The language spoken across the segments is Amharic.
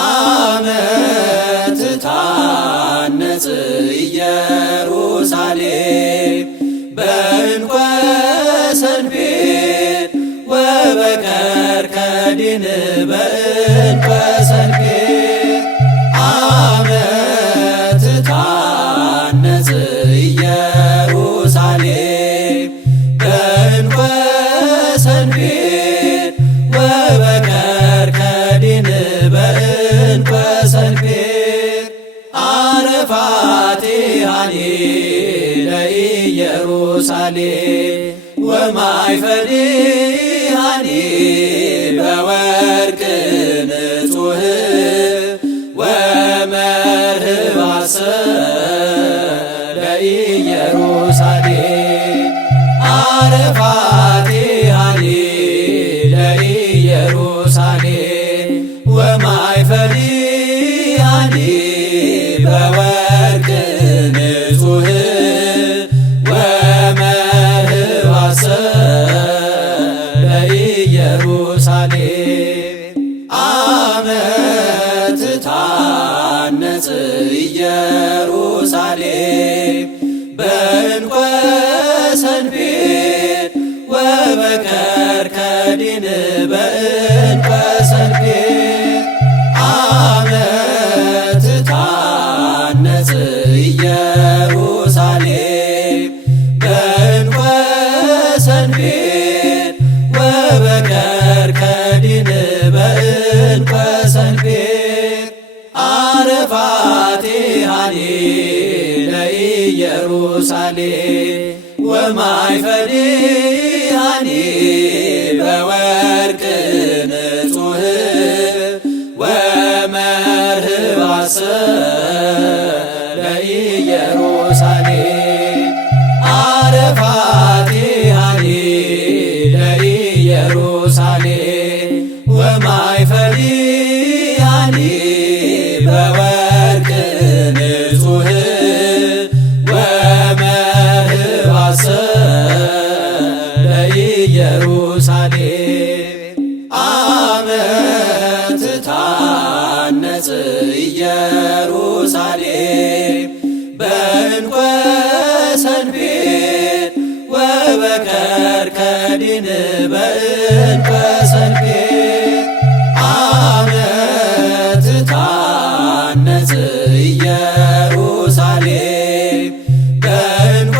አመት ታነጽ ኢየሩሳሌም በእንቆ ሰንፔር ወበከርከዲን በእንቆ ሰንፔር አመት ታነጽ ኢየሩሳሌም በእንቆ ሰንፔር ወበከርከዲን በእንቆ ሰንፔር አረፋቲሃኒ ለኢየሩሳሌም ወማይፈዲሃኒ በወርቅ ንጹሕ ወመርህባሰ ለኢየሩሳሌም አረፋቲሃኒ ለኢየሩሳሌም ወማይፈዲሃኒ በወርቅ ንጹሕ ወመርህባሰ ለኢየሩሳሌም አመት ታነጽ ኢየሩሳሌም በእንቆ ሰንፔር ወበከርከዲን በእንቆ ሰንፔር አመት ታነጽ ኢየሩሳሌም በእንቆ ሰንፔር ወበከርከዲን በእንቆ ሰንፔር አረፋቲሃኒ ለኢየሩሳሌም ወማይፈዲሃኒ በወርቅ ንጹሕ ወመርህባሰ ለኢየሩሳሌም አረፋቲሃኒ ለኢየሩሳሌም ወማይፈዲሃኒ በወርቅ ንጹሕ ወመርህባሰ ለኢየሩሳሌም አመት ታነጽ ኢየሩሳሌም በእንቆ ሰንፔር ወበከርከዲን በእንቆ ሰንፔር አመት ታነጽ ኢየሩሳሌም በእንቆ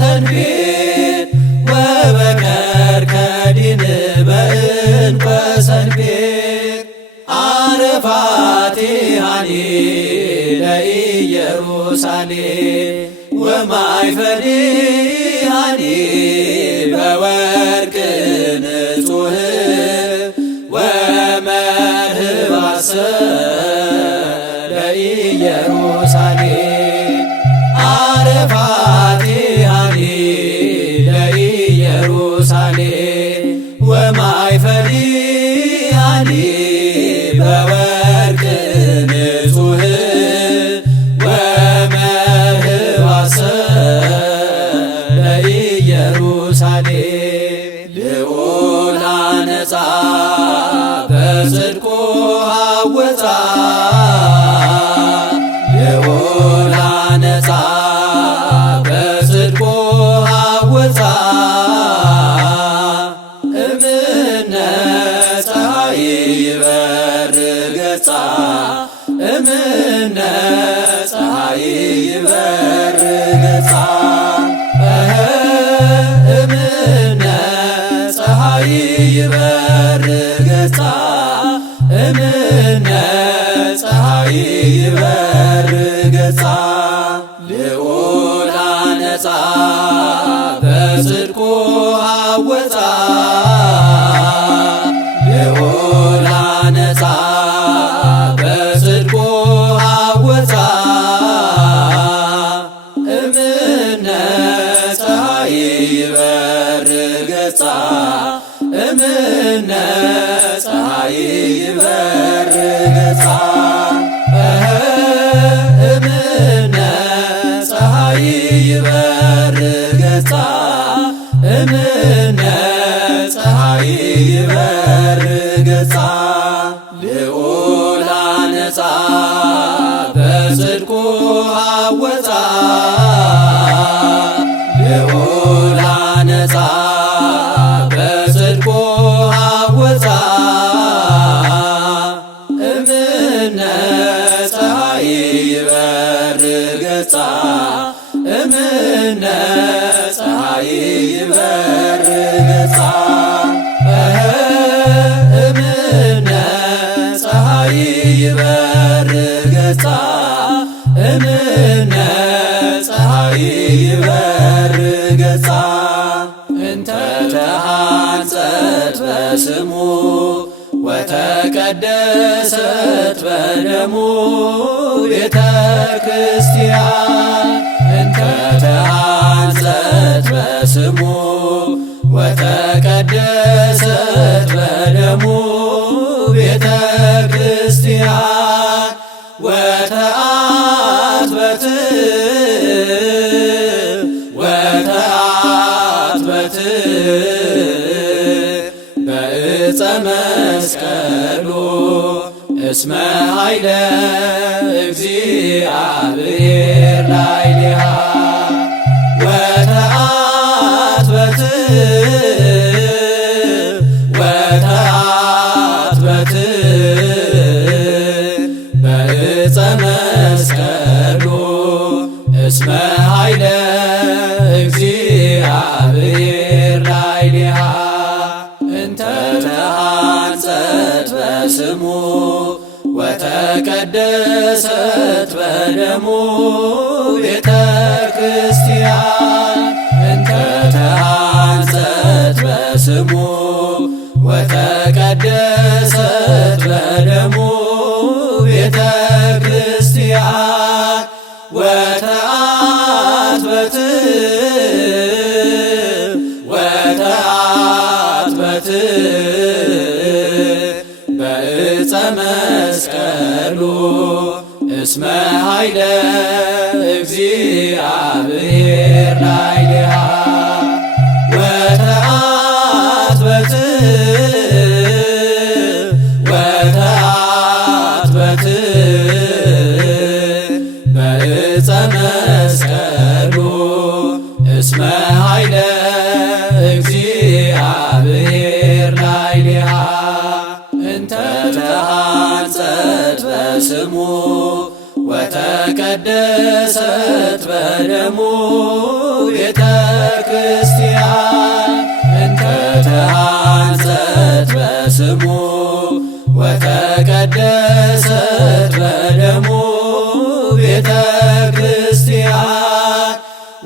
ሰንፔር ወበከርከዲን በእንቆ ሰንፔር አረፋቲሃኒ ለኢየሩሳሌም ወማይፈዲሃኒ በወርቅ ንጹሕ ወመርህባሰ ለኢየሩሳሌም አረፋቲሃኒ ለኢየሩሳሌም ወማይፈዲሃኒ በወርቅ ንጹሕ ወመርህባሰ ለኢየሩሳሌም ልዑል አነጻ በጽድቁ አወፃ ልዑል አነጻ በጽድቁ አወፃ እምነ ፀሐይ ይበርህ ገጻ እምነ ፀሐይ ይበርህ ገጻ እምነ ፀሐይ ይበርህ ገጻ እምነ ፀሐይ ይበርህ ገጻ ልዑል አነጻ በጽድቁ አወፃ ልዑል አነጻ በጽድቁ አወፃ እምነ ፀሐይ ይበርህ ገጻ እምነ ፀሐይ ይበርህ ገጻ እምነ ፀሐይ ይበርህ ገጻ እምነ ፀሐይ ይበርህ ገጻ ልዑል ነፃ በጽድቁ አወፃ ልዑል ነፃ በጽድቁ አወፃ እምነ ፀሐይ ይበርህ ገጻ እምነ ፀሐይ ይበርህ ገጻ እምነ ፀሐይ ይበርህ ገጻ እምነ ፀሐይ ይበርህ ገጻ እንተ ተሃንጸት በስሙ ወተቀደሰት በደሙ ቤተ ክርስቲያን እንተ ተሃንጸት በስሙ ወተቀደሰት በደሙ ቤተ ክርስቲያን ወተአትበት በዕፀ መስቀሉ እስመ ኃይለ እግዚአብሔር ላዕሌሃ ወተአትበት በዕፀ መስቀሉ እስመ ኃይለ እግዚአብሔር ላዕሌሃ እንተ ተሃንጸት በስሙ ወተቀደሰት በደሙ ቤተ ክርስቲያን እንተ ተሃንጸት በስሙ ወተቀደሰት በደሙ ቤተ ክርስቲያን ወተአትበት በዕፀ መስቀሉ እስመ ኃይለ እግዚአብሔር ላዕሌሃ ወተአትበት በዕፀ መስቀሉ እስመ ኃይለ እግዚአብሔር ላዕሌሃ እንተ ተሃንጸት በስሙ ወተቀደሰት በደሙ ቤተ ክርስቲያን እንተ ተሃንጸት በስሙ ወተቀደሰት በደሙ ቤተ ክርስቲያን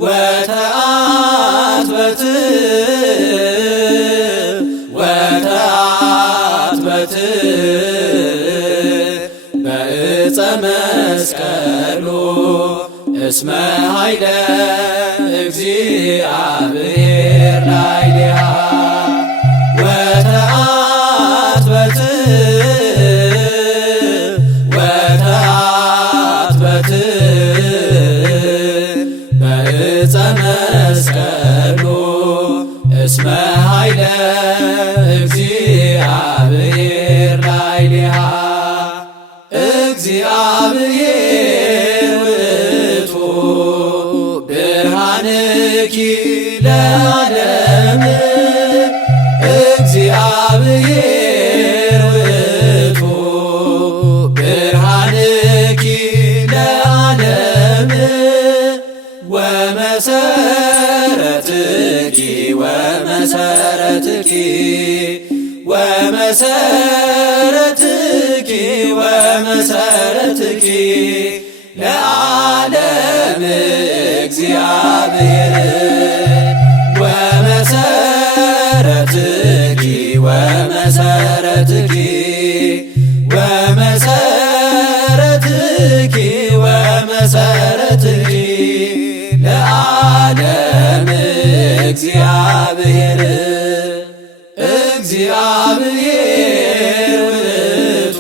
ወተአትበት በዕፀ መስቀሉ እስመ ኃይለ እግዚአብሔር ላዕሌሃ ወተአትበት በዕፀ መስቀሉ እስመ ኃይለ እግዚአብሔር ላዕሌሃ እግዚአብሔር ውእቱ ብርሃንኪ ለዓለም እግዚአብሔር ውእቱ ብርሃንኪ ለዓለም ወመሰረትኪ ወመሰረትኪ ለዓለም እግዚአብሔር ወመሰረትኪ ለዓለም እግዚአብሔር እግዚአብሔር ውእቱ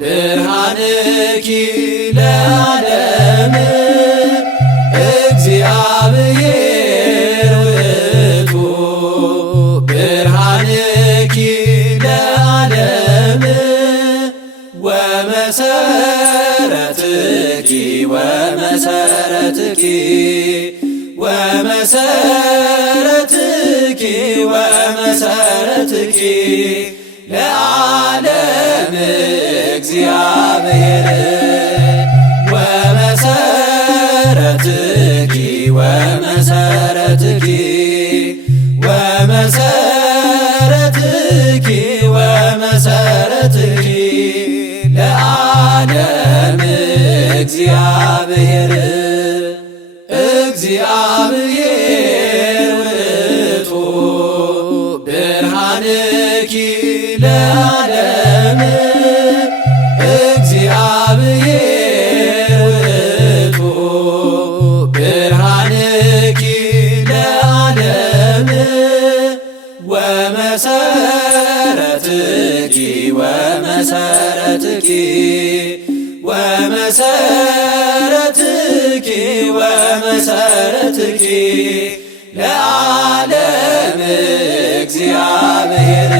ብርሃንኪ ለዓለም እግዚአብሔር ውእቱ ብርሃንኪ ለዓለም ወመ ወመሰረትኪ ወመሰረትኪ ወመሰረትኪ ወመሰረትኪ ለዓለም እግዚአብሔር ወመሰረትኪ ወመሰረትኪ ወመሰረትኪ ወመሰረትኪ ለዓለም እግዚአብሔር እግዚአብሔር ውእቱ ብርሃንኪ ለዓለም እግዚአብሔር ውእቱ ብርሃንኪ ለዓለም ወመሰረትኪ ወመሰረትኪ ወመሰረትኪ ወመሰረትኪ ለዓለም እግዚአብሔር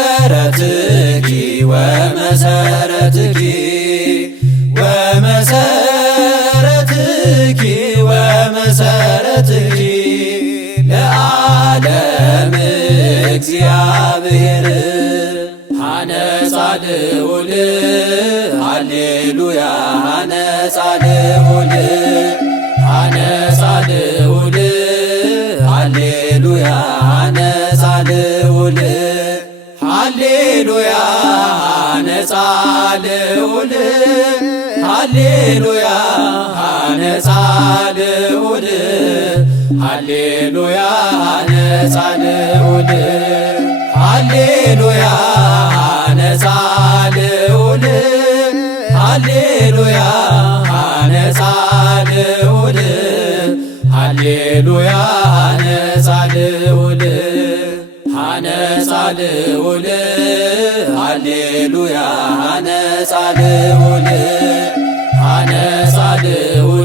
ወመሰረትኪ ወመሰረትኪ ወመሰረትኪ ወመሰረትኪ ለዓለም እግዚአብሔር ሐነጻ ልዑል ሃሌሉያ ሐነጻ ልዑል ሐነጻ ልዑል ሃሌሉያ ሐነጻ ልዑል ሃሌሉያ ሐነጻ ልዑል ሃሌሉያ ሐነጻ ልዑል ሃሌሉያ ሐነጻ ልዑል ሃሌሉያ ሐነጻ ልዑል ሃሌሉያ ሐነጻ ልዑል ሃሌሉያ ሐነጻ ልዑል ሐነጻ ልዑል ሃሌሉያ ሐነጻ ልዑል ሐነጻ ልዑል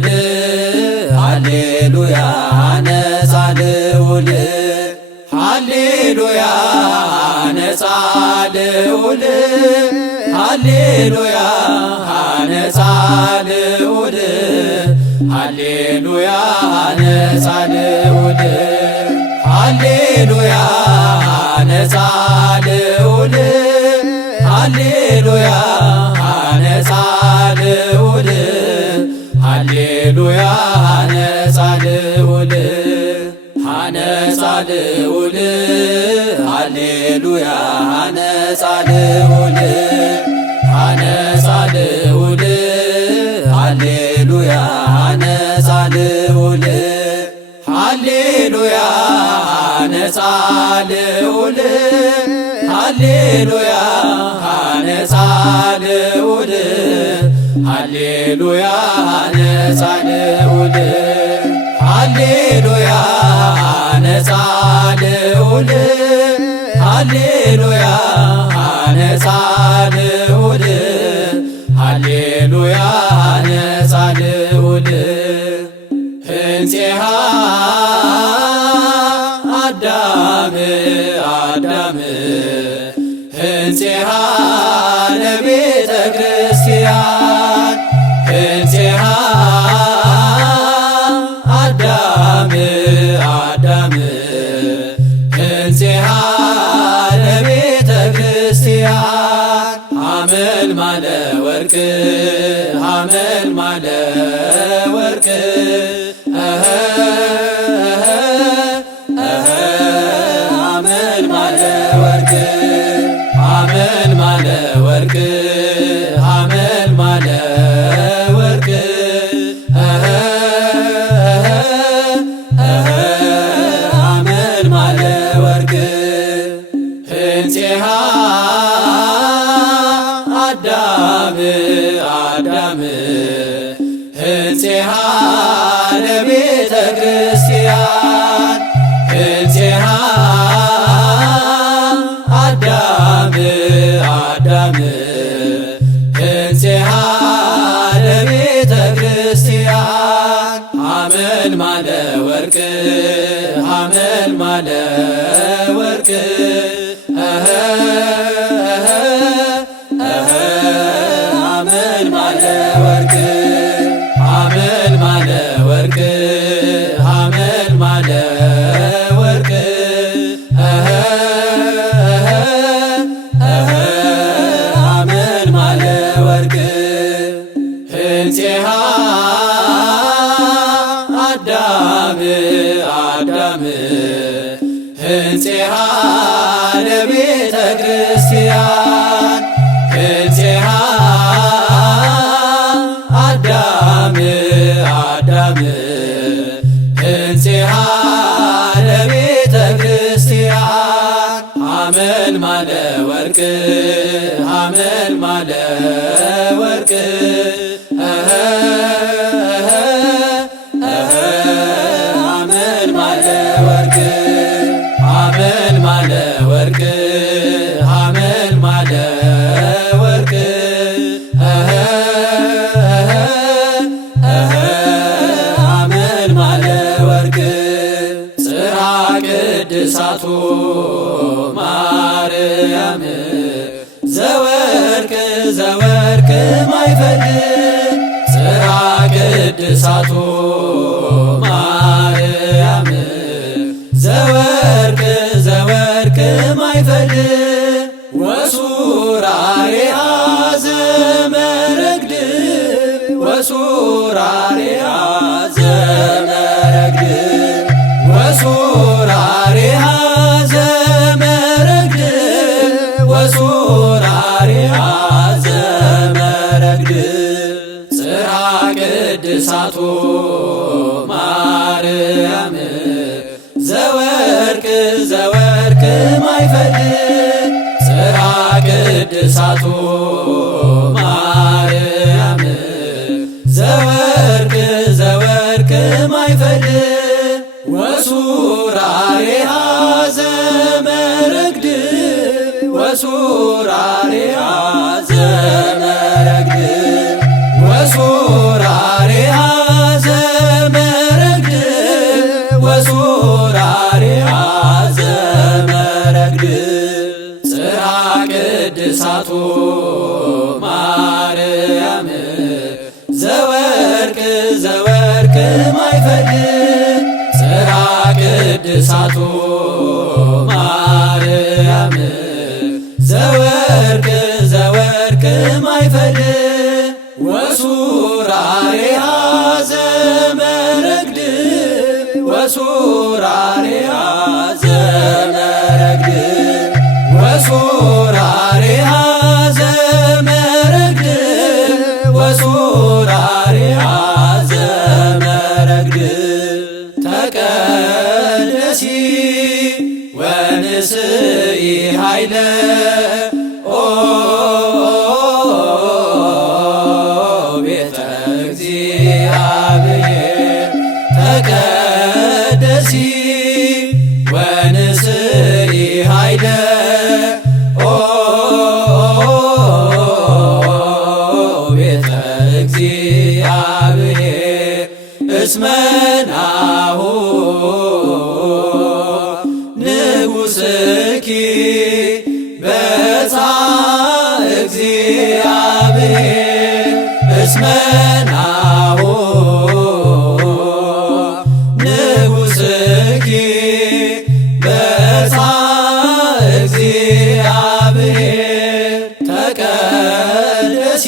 ሃሌሉያ ሐነጻ ልዑል ሃሌሉያ ሐነጻ ልዑል ሃሌሉያ ሐነጻ ልዑል ሃሌሉያ ሐነጻ ልዑል ሃሌሉያ ሐነጻ ልዑል ሃሌሉያ ሐነጻ ልዑል ሃሌሉያ ሐነጻ ልዑል ሐነጻ ልዑል ሃሌሉያ ሐነጻ ልዑል ሐነጻ ልዑል ሃሌሉያ ሐነጻ ልዑል ሃሌሉያ ሐነጻ ልዑል ሃሌሉያ ሐነጻ ልዑል ሃሌሉያ ሐነጻ ልዑል ሃሌሉያ ሐነጻ ልዑል ሃሌሉያ ሐነጻ ልዑል ሃሌሉያ ሐነጻ ልዑል እንፄሃ አዳም አዳም እንፄሃ ለቤተ ክርስቲያን እንፄሃ አዳም አዳም እንፄሃ ለቤተ ክርስቲያን ሐመልማለ ወርቅ ሐመልማለ ወርቅ ሐመልማለ ወርቅ ሐመልማለ ወርቅ ሐመልማለ ወርቅ ሐመልማለ ወርቅ እንፄሃ አዳም አዳም እንፄሃ ለቤተ ክርስቲያን እንፄሃ አዳም አዳም እንፄሃ ለቤተ ክርስቲያን ሐመልማለ ወርቅ ሐመልማለ ወርቅ ክርስቲያን እንቲሃ አዳም አዳም እንቲሃ ለቤተ ክርስቲያን ሐመልማለ ወርቅ ሐመልማለ ወርቅ ሐመልማለ ወርቅ ሐመልማለ ወርቅ ሐመልማለ ወርቅ ሐመልማለ ወርቅ ጽርሐ ቅድሳቱ ማርያም ዘወርቅ ዘወርቅ ማይፈልግ ጽርሐ ቅድሳቱ ማርያም ዘወርቅ ዘወርቅ ማይፈልግ ወሱራሬሃ ዘመረግድ ወሱራሬሃ ዘመረግድ ወሱራሬሃ ዘመረግድ ወሱራሬሃ ዘመረግድ ጽርሐ ቅድሳቱ ማርያም ዘወርቅ ዘወርቅ ማይፈልግ ጽርሐ ቅድሳቱ ማርያም ዘወርቅ ዘወርቅ ማይፈልግ ወሱራሬሃ ዘመረግድ ወሱራሬሃ ዘመረግድ ወሱራሬሃ ዘመረግድ ወሱራሬሃ ዘመረግድ ጽርሐ ቅድሳቱ ማርያም ዘወርቅ ዘወርቅ ማይፈልግ ጽርሐ ቅድሳቱ ማርያም ዘወርቅ ዘወርቅ ማይፈልግ ወሱራሬሃ ዘመረግድ ወሱራሬሃ ዘመረግድ ወሱራሬሃ ዘመረግድ ወሱራሬሃ ዘመረግድ ተቀደሲ ወንስኢ ኃይለ ቤተ እግዚአብሔር ተቀደሲ ወንስኢ ኃይለ ቤተ እግዚአብሔር እስመ ናሁ ንጉሥኪ በጽሐ እግዚአብሔር እስመ ናሁ ንጉሥኪ በጽሐ እግዚአብሔር ተቀደሲ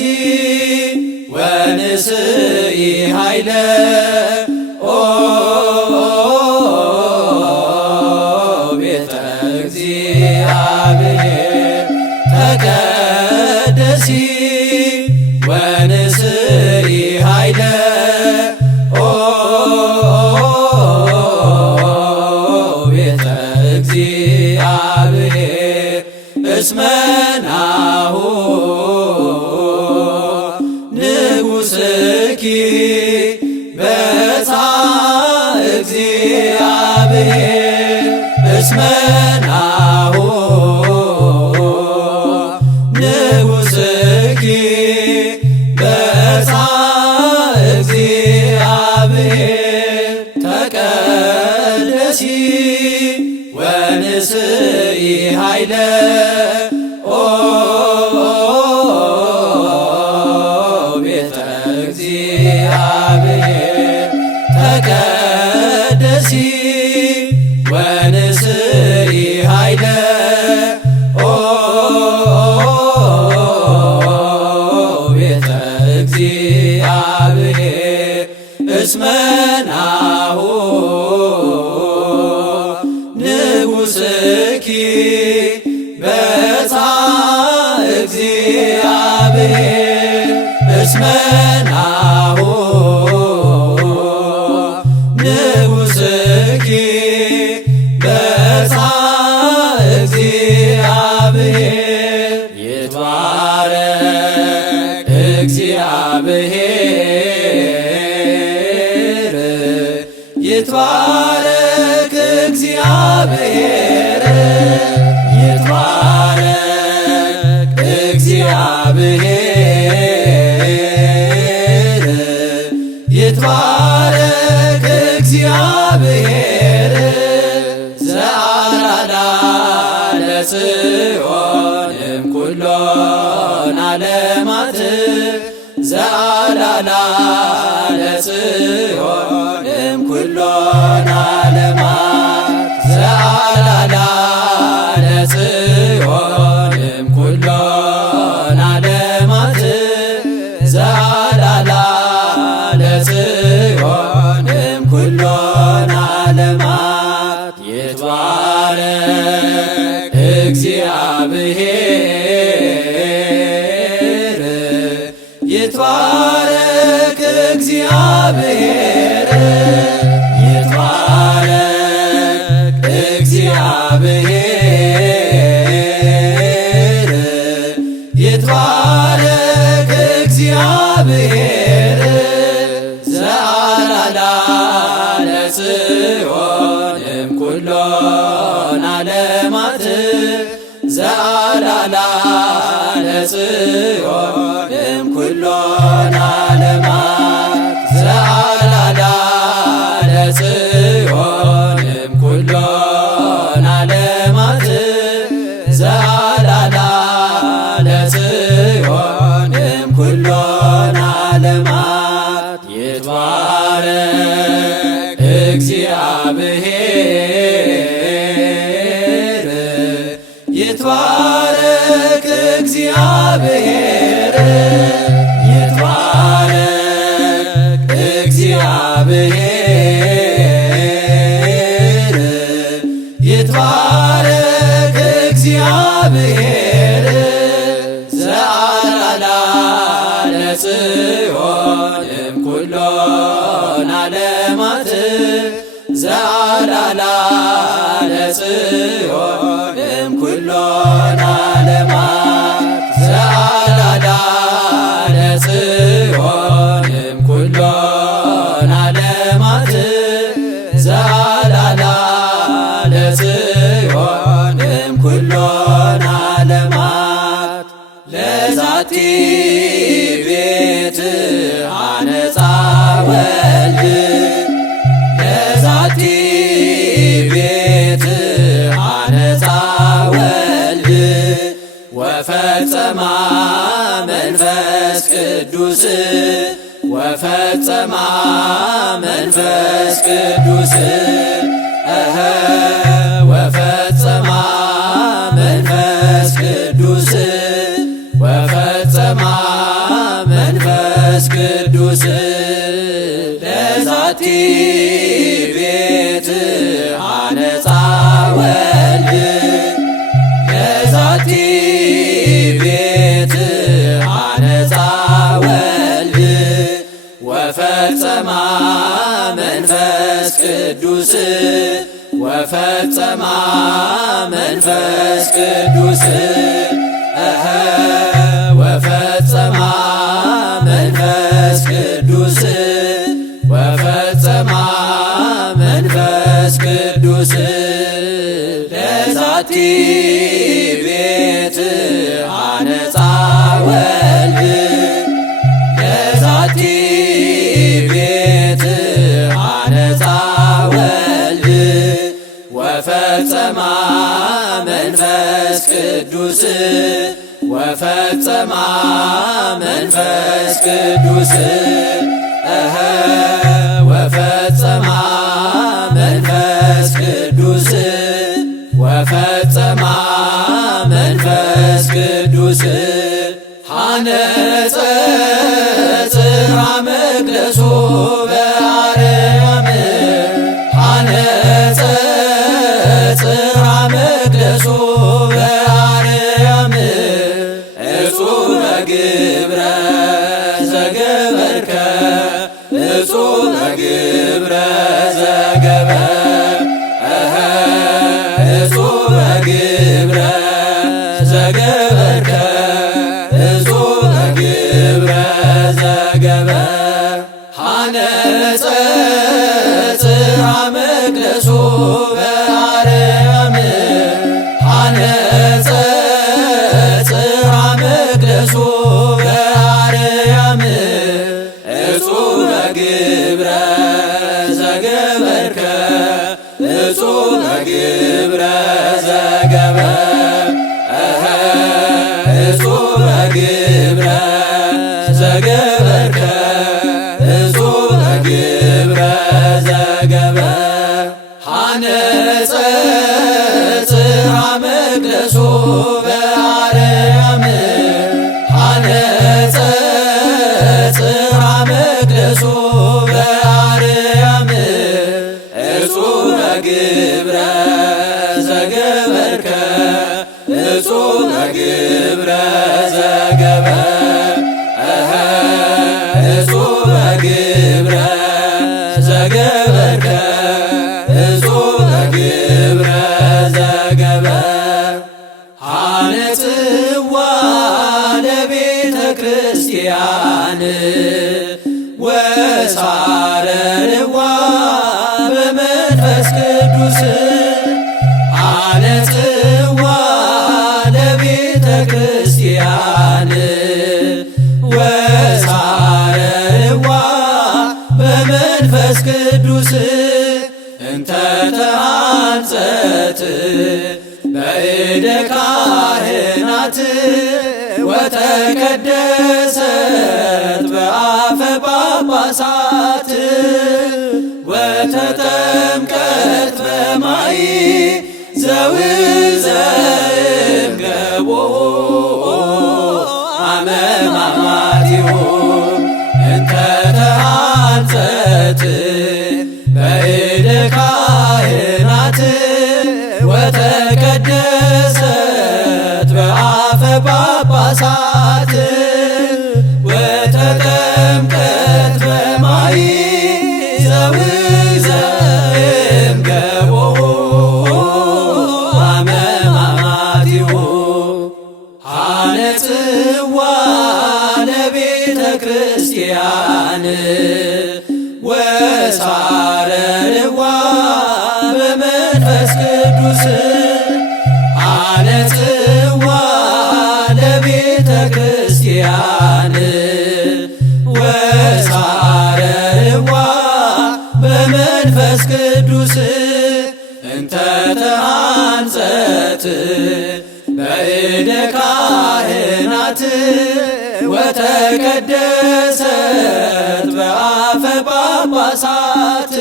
ወንስኢ ኃይለ ቤተ እግዚአብሔር ተቀደሲ ወንስኢ ኃይለ ቤተ እግዚአብሔር እስመ ናሁ ንጉሥኪ በጽሐ እግዚአብሔር እስመ ናሁ ንጉሥኪ በጽሐ እግዚአብሔር ተቀደሲ ወንስኢ ኃይለ ቤተ እግዚአብሔር በፃ እግዚአብሔር እስመ ናሁ ንጉሥኪ በፃ እግዚአብሔር ይትባረክ እግዚአብሔር ይትባረክ እግዚአብሔር ይትባረክ እግዚአብሔር ይትባረክ እግዚአብሔር ዘአራዳ ለጽዮን እምኩሎን ዓለማት ዘአራዳ ለጽዮን እምኩሎን ዓለማት ዘአራዳ ለጽዮን እምኩሎን ዓለማት ዘአራዳ ለጽዮን እምኩሎን ዓለማት ይትባረክ እግዚአብሔር ይትባረክ እግዚአብሔር ይትባረክ እግዚአብሔር ይትባረክ እግዚአብሔር ዘአራዳ ለጽዮን እምኩሎን ዓለማት ዘአራዳ ለጽዮን እምኩሎን ዓለማት ዘአራዳ ለጽዮን እምኩሎን ዓለማት ዘአራዳ ለጽዮን እምኩሎን ዓለማት ይትባረክ እግዚአብሔር ይትባረክ እግዚአብሔር ይትባረክ እግዚአብሔር ይትባረክ እግዚአብሔር ዘአራዳ ለጽዮን እምኩሎን ዓለማት ዘአራዳ ለጽዮን እምኩሎን ዓለማት ዘአራዳ ለጽዮን እምኩሎን ዓለማት ዘአራዳ ለጽዮን እምኩሎን ዓለማት ለዛቲ ቤት አነጻ ወልድ ለዛቲ ቤት አነጻ ወልድ ወፈጸማ መንፈስ ቅዱስ ወፈጸማ መንፈስ ቅዱስ ወፈጸማ መንፈስ ቅዱስ ወፈጸማ መንፈስ ቅዱስ ለዛቲ ቤት አነጻ ወልድ ለዛቲ ቤት አነጻ ወልድ ወፈጸማ መንፈስ ቅዱስ ወፈጸማ መንፈስ ቅዱስ ወፈጸማ መንፈስ ቅዱስ ወፈጸማ መንፈስ ቅዱስ ለዛቲ ቤት አነጻ ወልድ ለዛቲ ቤት አነጻ ወልድ ወፈጸማ መንፈስ ቅዱስ ወፈጸማ መንፈስ ቅዱስ ወፈጸማ መንፈስ ቅዱስ ወፈጸማ መንፈስ ቅዱስ ሐነጸ ጽርሐ መቅደሱ በአርያም ሐነጸ ጽርሐ መቅደሱ በአርያም ግብረ ዘገበ እጹበ ግብረ ዘገበርከ እጹበ ግብረ ዘገበ ሐነጸ ጽርሐ መቅደሱ በአርያም ሐነጸ ጽርሐ መቅደሱ በአርያም እጹበ ግብረ ዘገበርከ እጹበ ግብረ ዘገበ እጹበ ግብረ ዘገበርከ እጹበ ግብረ ዘገበ ሐነጸ ጽርሐ መቅደሱ በአርያም ሐነጸ ጽርሐ መቅደሱ በአርያም እጹበ ግብረ ዘገበርከ እጹበ ግብረ ዘገበ እጹበ ግብረ ዘገበርከ እጹበ ግብረ ዘገበ ሐነጽዋ ለቤተ ክርስቲያን ወሳረርዋ በመንፈስ ቅዱስ ሐነጽዋ ለቤተ ክርስቲያን ወሳረርዋ በመንፈስ ቅዱስ እንተ ተሐንጸት በእደ ካህናት ወተቀደሰት በአፈ ጳጳሳት ወተጠምቀት በማይ ዘውዘ እምገቦ አመ ማማቲሁ እንተ ተሐንጸት በእደ ካህናት ወተቀደሰት በአፈ ጳጳሳት ወተጠምቀት በማይ ዘውዘ እምገቦ አመ ማማቲሁ ሐነጽዋ ለቤተ ክርስቲያን ወሳረርዋ በመንፈስ ቅዱስ ሐነጽዋ ለቤተ ክርስቲያን ወሳረርዋ በመንፈስ ቅዱስ እንተ ተሐንጸት በእደ ካህናት ወተቀደሰት በአፈ ጳጳሳት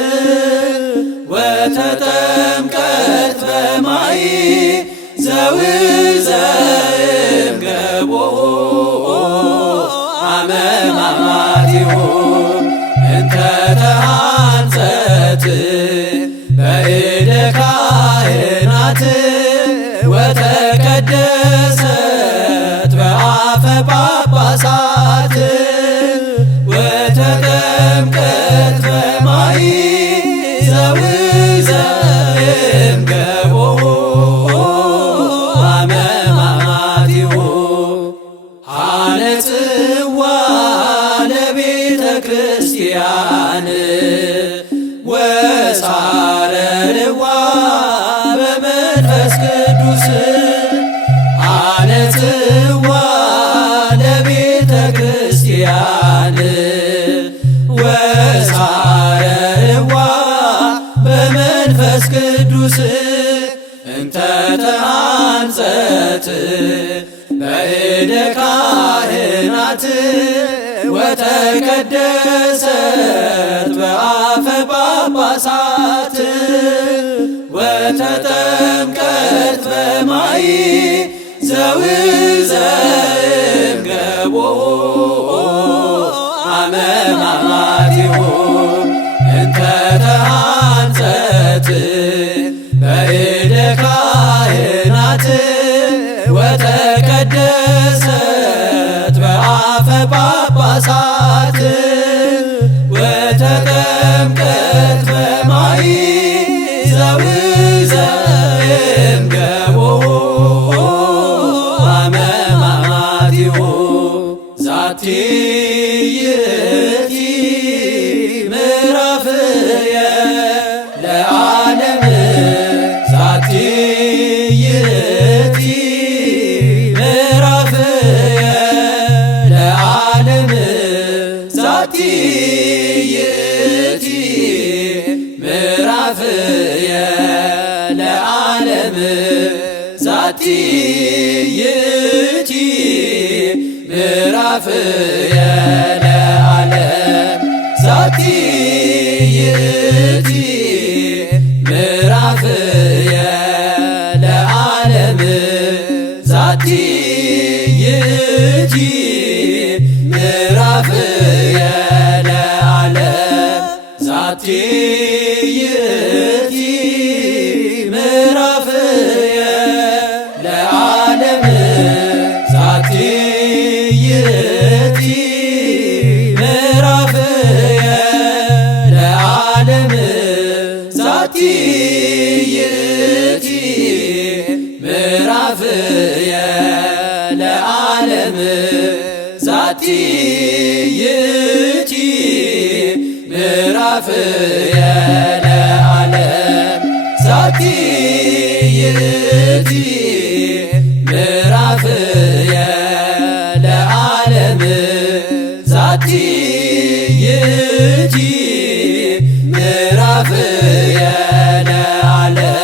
ወተጠምቀት በማይ ዘውዘ እምገቦ አመ ማማቲሁ እንተ ተሐንጸት በእደ ካህናት ወተቀደሰት በአፈ ጳጳሳት ወተጠምቀት በማይ ዘውዘ እምገቦ አመ ማማቲሁ ሐነጽዋ ለቤተ ክርስቲያን ወሳረርዋ በመንፈስ ቅዱስ ሐነጽዋ ለቤተ ክርስቲያን ወሳረርዋ በመንፈስ ቅዱስ እንተ ተሐንጸት በእደ ካህናት ወተቀደሰት በአፈ ጳጳሳት ወተጠምቀት በማይ ዘውዘ እምገቦ አመ ማማቲሁ እንተ ተሐንጸት በእደ ካህናት ወተቀደሰት በአፈ ጳጳሳት ወተጠምቀት ዛቲ ይእቲ ምዕራፍየ ለዓለም ዛቲ ይእቲ ምዕራፍየ ለዓለም ዛቲ ይእቲ ምዕራፍየ ለዓለም ዛቲ ይእቲ ምዕራፍየ ለዓለም ዛቲ ይእቲ ምዕራፍየ ለዓለም ዛቲ ይእቲ ምዕራፍየ ለዓለም ዛቲ ይእቲ ምዕራፍየ ለዓለም ዛቲ ይእቲ ምዕራፍየ ለዓለም ዛቲ ይእቲ ምዕራፍየ ለዓለም ዛቲ ይእቲ ምዕራፍየ ለዓለም ዛቲ ይእቲ ምዕራፍየ ለዓለም ዛቲ ይእቲ ምዕራፍየ ለዓለም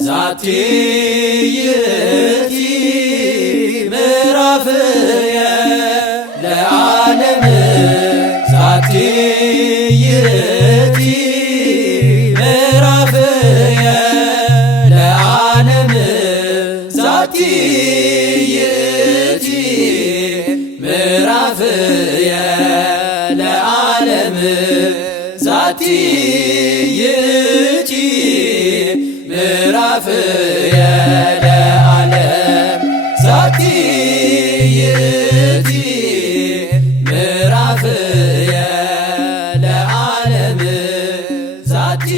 ዛቲ ይእቲ ምዕራፍየ ለዓለም ዛቲ ይእቲ ምዕራፍየ ለዓለም ዛቲ ይእቲ ምዕራፍየ ለዓለም ዛቲ ይእቲ ምዕራፍየ ለዓለም ዛቲ ይእቲ ምዕራፍየ ለዓለም ዛቲ